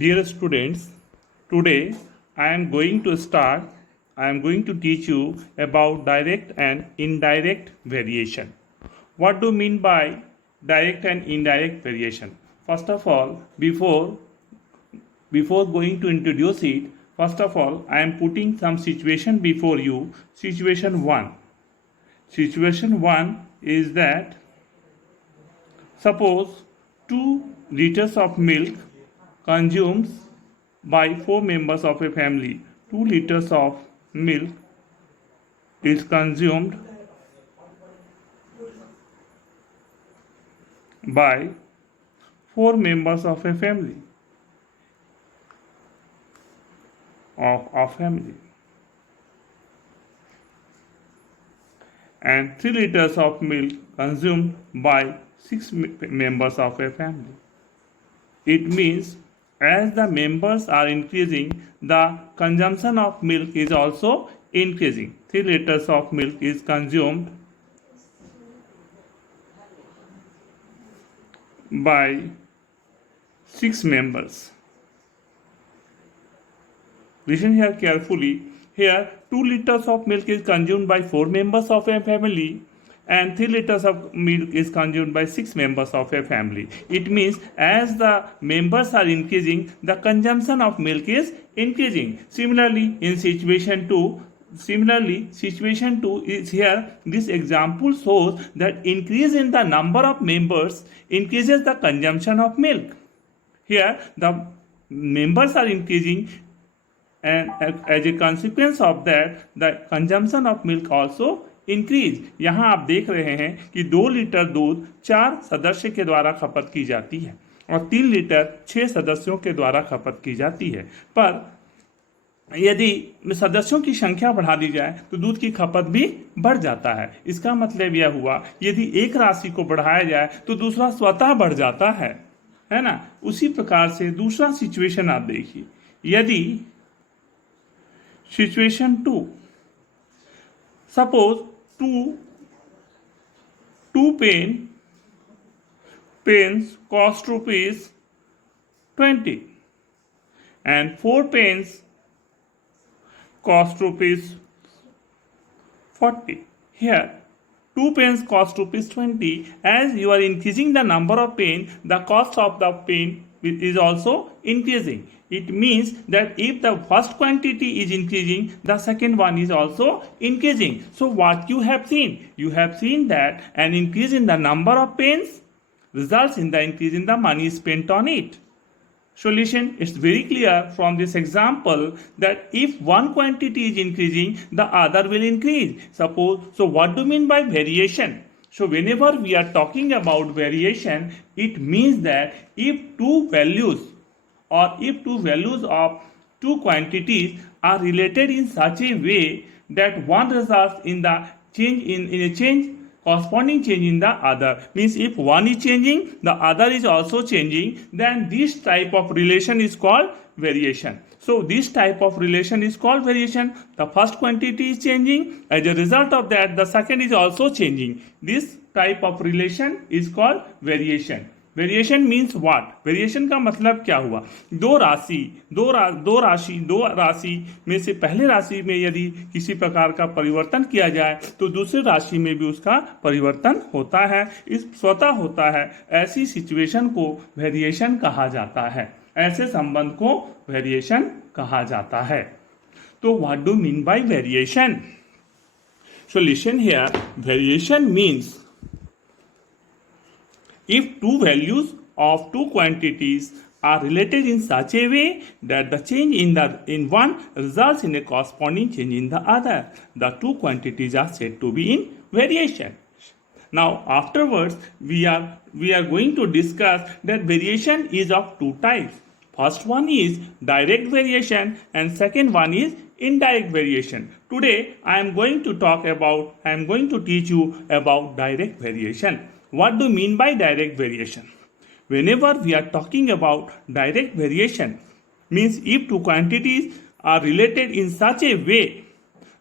Dear students, today I am going to teach you about direct and indirect variation. What do you mean by direct and indirect variation? First of all, before going to introduce it, first of all, I am putting some situation before you. Situation 1. Situation 1 is that suppose 2 liters of milk consumes by 4 members of a family. 2 liters of milk is consumed by 4 members of a family. And 3 liters of milk consumed by 6 members of a family. It means as the members are increasing, the consumption of milk is also increasing. 3 liters of milk is consumed by 6 members. Listen here carefully. Here 2 liters of milk is consumed by 4 members of a family and 3 liters of milk is consumed by 6 members of a family. It means as the members are increasing, the consumption of milk is increasing. Similarly, in situation 2 is here. This example shows that increase in the number of members increases the consumption of milk. Here the members are increasing, and as a consequence of that the consumption of milk also increase. यहाँ आप देख रहे हैं कि 2 litre दूध 4 सदस्य के द्वारा खपत की जाती है और 3 लीटर 6 सदस्यों के द्वारा खपत की जाती है. पर यदि सदस्यों की संख्या बढ़ा दी जाए तो दूध की खपत भी बढ़ जाता है. इसका मतलब यह हुआ यदि एक राशि को बढ़ाया जाए तो दूसरा स्वतः बढ़ जाता है ना. उसी प्रकार से दूसरा सिचुएशन आप देखिए. यदि situation 2, suppose two pens cost rupees 20 and 4 pens cost rupees 40. Here 2 pens cost rupees 20. As you are increasing the number of pen, the cost of the pen is also increasing. It means that if the first quantity is increasing, the second one is also increasing. So what you have seen? You have seen that an increase in the number of pens results in the increase in the money spent on it. Solution: it's very clear from this example that if one quantity is increasing, the other will increase. So what do you mean by variation? So whenever we are talking about variation, it means that if two values of two quantities are related in such a way that one results in the corresponding change in the other, means if one is changing, the other is also changing, then this type of relation is called variation. So this type of relation is called variation. The first quantity is changing, as a result of that the second is also changing. This type of relation is called variation. Variation means what? Variation का मतलब क्या हुआ? दो राशि में से पहले राशि में यदि किसी प्रकार का परिवर्तन किया जाए तो दूसरी राशि में भी उसका परिवर्तन होता है, इस स्वतः होता है. ऐसी सिचुएशन को वेरिएशन कहा जाता है. ऐसे संबंध को वेरिएशन कहा जाता है. तो what do mean by variation? So listen here. Variation means if two values of two quantities are related in such a way that the change in one results in a corresponding change in the other, the two quantities are said to be in variation. Now afterwards we are going to discuss that variation is of two types. First one is direct variation and second one is indirect variation. Today I am going to teach you about direct variation. What do you mean by direct variation? Whenever we are talking about direct variation, means if two quantities are related in such a way,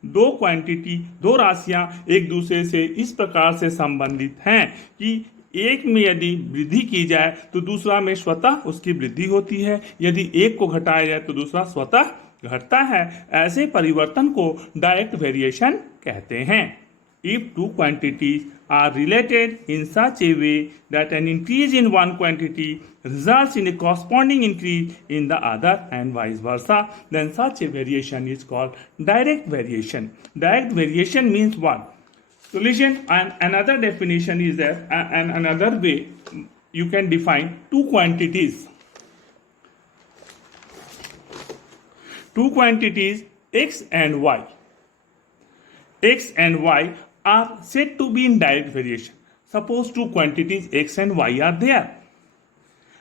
दो राशियां एक दूसरे से इस प्रकार से संबंधित हैं कि एक में यदि वृद्धि की जाए तो दूसरा में स्वतः उसकी वृद्धि होती है, यदि एक को घटाया जाए तो दूसरा स्वतः घटता है। ऐसे परिवर्तन को डायरेक्ट वेरिएशन कहते हैं। If two quantities are related in such a way that an increase in one quantity results in a corresponding increase in the other and vice versa, then such a variation is called direct variation. Direct variation means what? Solution, and another definition is that, and another way you can define two quantities. Two quantities x and y. X and y are said to be in direct variation. Suppose two quantities x and y are there.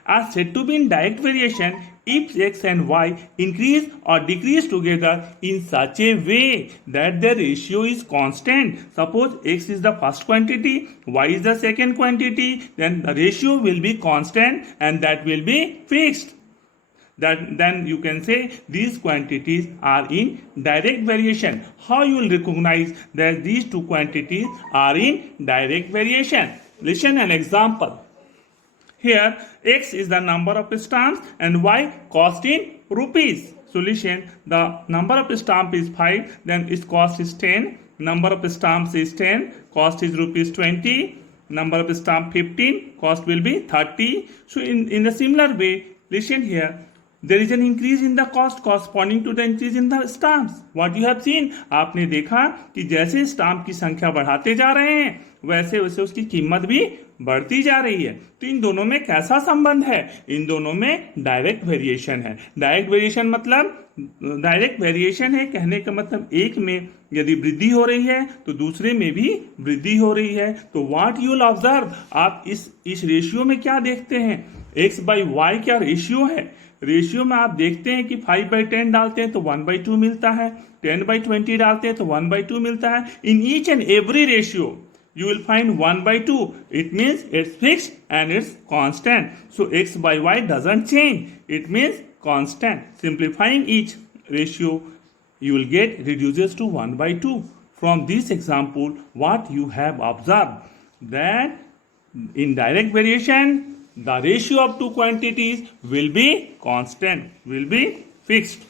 Are said to be in direct variation if x and y increase or decrease together in such a way that their ratio is constant. Suppose x is the first quantity, y is the second quantity, then the ratio will be constant and that will be fixed. Then you can say these quantities are in direct variation. How you will recognize that these two quantities are in direct variation? Listen an example. Here x is the number of stamps and y cost in rupees. Solution, the number of stamp is 5, then its cost is 10. Number of stamps is 10, cost is rupees 20. Number of stamp 15, cost will be 30. So in the similar way, listen here, there is an increase in the cost corresponding to the increase in the stamps. What you have seen, आपने देखा कि जैसे stamp की संख्या बढ़ाते जा रहे हैं वैसे वैसे उसकी कीमत भी बढ़ती जा रही है। तो इन दोनों में कैसा संबंध है? इन दोनों में डायरेक्ट वेरिएशन है। डायरेक्ट वेरिएशन मतलब, डायरेक्ट वेरिएशन है कहने का मतलब एक में यदि वृद्धि हो रही है तो दूसरे में भी वृद्धि हो रही है। तो व्हाट यू विल ऑब्जर्व, आप इस रेशियो में क्या देखते हैं? x बाई वाई क्या रेशियो है? रेशियो में आप देखते हैं कि 5/10 डालते हैं तो 1/2 मिलता है, 10/20 डालते हैं तो 1/2 मिलता है। In each and every ratio you will find 1/2. It means it's fixed and it's constant. So x by y doesn't change. It means constant. Simplifying each ratio, you will get reduces to 1/2. From this example, what you have observed, that in direct variation, the ratio of two quantities will be constant, will be fixed.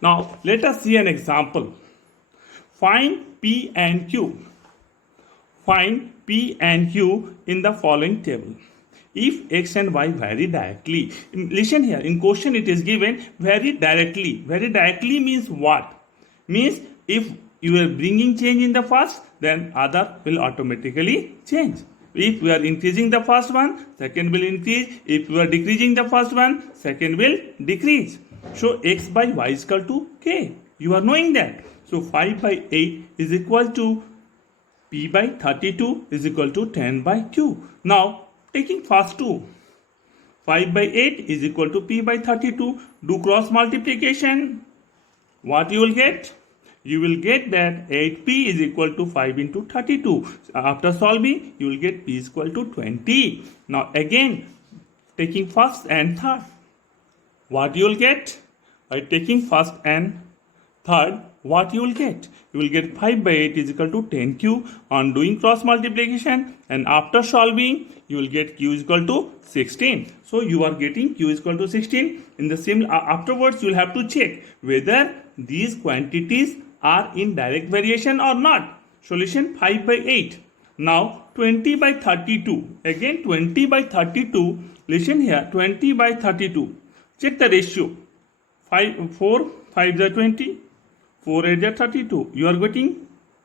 Now, let us see an example. Find P and Q. Find P and Q in the following table. If x and y vary directly. Listen here, in question it is given vary directly. Vary directly means what? Means if you are bringing change in the first, then other will automatically change. If we are increasing the first one, second will increase. If we are decreasing the first one, second will decrease. So x by y is equal to k. You are knowing that. So 5/8 is equal to P by 32 is equal to 10 by Q. Now, taking first two, 5/8 is equal to P by 32. Do cross multiplication. What you will get? You will get that 8P is equal to 5 into 32. After solving, you will get P is equal to 20. Now, again, taking first and third. What you will get? By taking first and third, what you will get? You will get 5/8 is equal to 10Q. On doing cross multiplication and after solving, you will get Q is equal to 16. So you are getting Q is equal to 16. In the same afterwards, you will have to check whether these quantities are in direct variation or not. Solution 5/8. Now 20/32. Again 20/32. Listen here, 20/32. Check the ratio. 4 5 are 20. 4 8 are 32. You are getting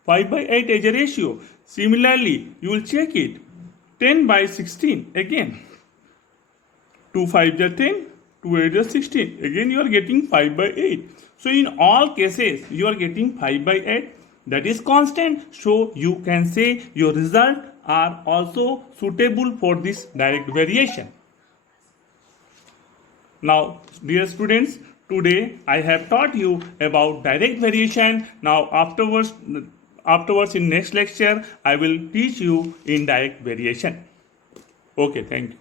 5/8 as a ratio. Similarly, you will check it. 10/16. Again, 2 5 are 10. 2 8 are 16. Again, you are getting 5/8. So in all cases, you are getting 5/8. That is constant. So you can say your result are also suitable for this direct variation. Now, dear students, today I have taught you about direct variation. Now afterwards in next lecture I will teach you indirect variation. Okay, thank you.